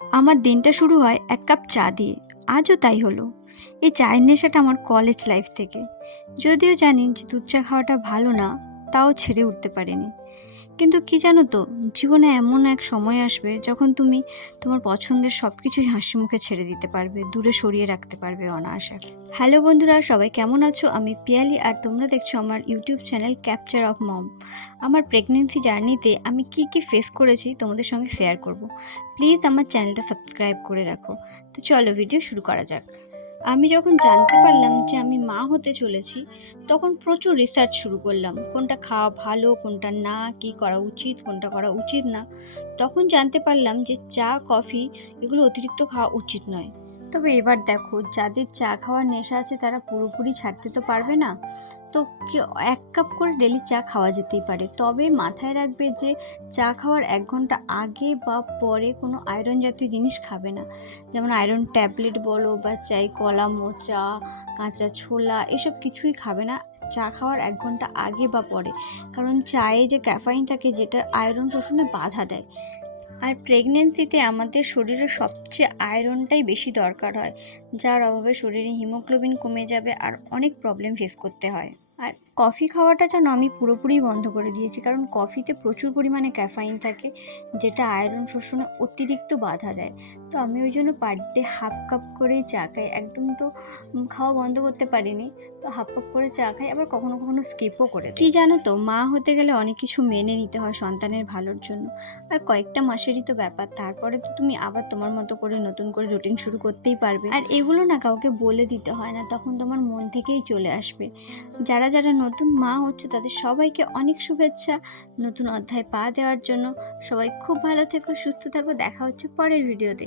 আমার দিনটা শুরু হয় এক কাপ চা দিয়ে। আজও তাই হলো। এই চায়ের নেশাটা আমার কলেজ লাইফ থেকে। যদিও জানি যে দুধ চা খাওয়াটা ভালো না, তাও ছেড়ে উঠতে পারিনি। কিন্তু কি জানো তো, জীবনে এমন এক সময় আসবে যখন তুমি তোমার পছন্দের সব কিছুই হাসি মুখে ছেড়ে দিতে পারবে, দূরে সরিয়ে রাখতে পারবে অনায়াসে। হ্যালো বন্ধুরা, সবাই কেমন আছো? আমি পিয়ালি আর তোমরা দেখছো আমার ইউটিউব চ্যানেল ক্যাপচার অফ মম। আমার প্রেগনেন্সি জার্নিতে আমি কি কি ফেস করেছি তোমাদের সঙ্গে শেয়ার করব। প্লিজ আমার চ্যানেলটা সাবস্ক্রাইব করে রাখো। তো চলো ভিডিও শুরু করা যাক। আমি যখন জানতে পারলাম যে আমি মা হতে চলেছি, তখন প্রচুর রিসার্চ শুরু করলাম, কোনটা খাওয়া ভালো, কোনটা না, কি করা উচিত, কোনটা করা উচিত না। তখন জানতে পারলাম যে চা, কফি এগুলো অতিরিক্ত খাওয়া উচিত নয়। তবে এবার দেখো, যাদের চা খাওয়ার নেশা আছে তারা পুরোপুরি ছাড়তে তো পারবে না। তো এক কাপ করে ডেলি চা খাওয়া যেতেই পারে, তবে মাথায় রাখবে যে চা খাওয়ার 1 ঘন্টা আগে বা পরে কোনো আয়রন জাতীয় জিনিস খাবে না। যেমন আয়রন ট্যাবলেট বলো বা চাই কলা, মোচা, কাঁচা ছোলা, এসব কিছুই খাবে না চা খাওয়ার 1 ঘন্টা আগে বা পরে। কারণ চায়ে যে ক্যাফাইন থাকে, যেটা আয়রন শোষণে বাধা দেয়। আর প্রেগনেন্সিতে আমাদের শরীরে সবচেয়ে আয়রনটাই বেশি দরকার হয়, যার অভাবে শরীরে হিমোগ্লোবিন কমে যাবে আর অনেক প্রবলেম ফেস করতে হয়। আর কফি খাওয়াটা যেন আমি পুরোপুরি বন্ধ করে দিয়েছি, কারণ কফিতে প্রচুর পরিমাণে ক্যাফাইন থাকে, যেটা আয়রন শোষণে অতিরিক্ত বাধা দেয়। তো আমি ওই জন্য পার ডে হাফ কাপ করেই চা খাই। একদম তো খাওয়া বন্ধ করতে পারিনি, তো হাফ কাপ করে চা খাই, আবার কখনো কখনো স্কিপও করে দিই। কি জানো তো, মা হতে গেলে অনেক কিছু মেনে নিতে হয় সন্তানের ভালোর জন্য। আর কয়েকটা মাসেরই তো ব্যাপার, তারপরে তো তুমি আবার তোমার মতো করে নতুন করে রুটিন শুরু করতেই পারবে। আর এগুলো না কাউকে বলে দিতে হয় না, তখন তোমার মন থেকেই চলে আসবে। যারা যারা নতুন মা হচ্ছে তাদের সবাইকে অনেক শুভেচ্ছা নতুন অধ্যায় পা দেওয়ার জন্য। সবাই খুব ভালো থেকো, সুস্থ থাকো, দেখা হচ্ছে পরের ভিডিওতে।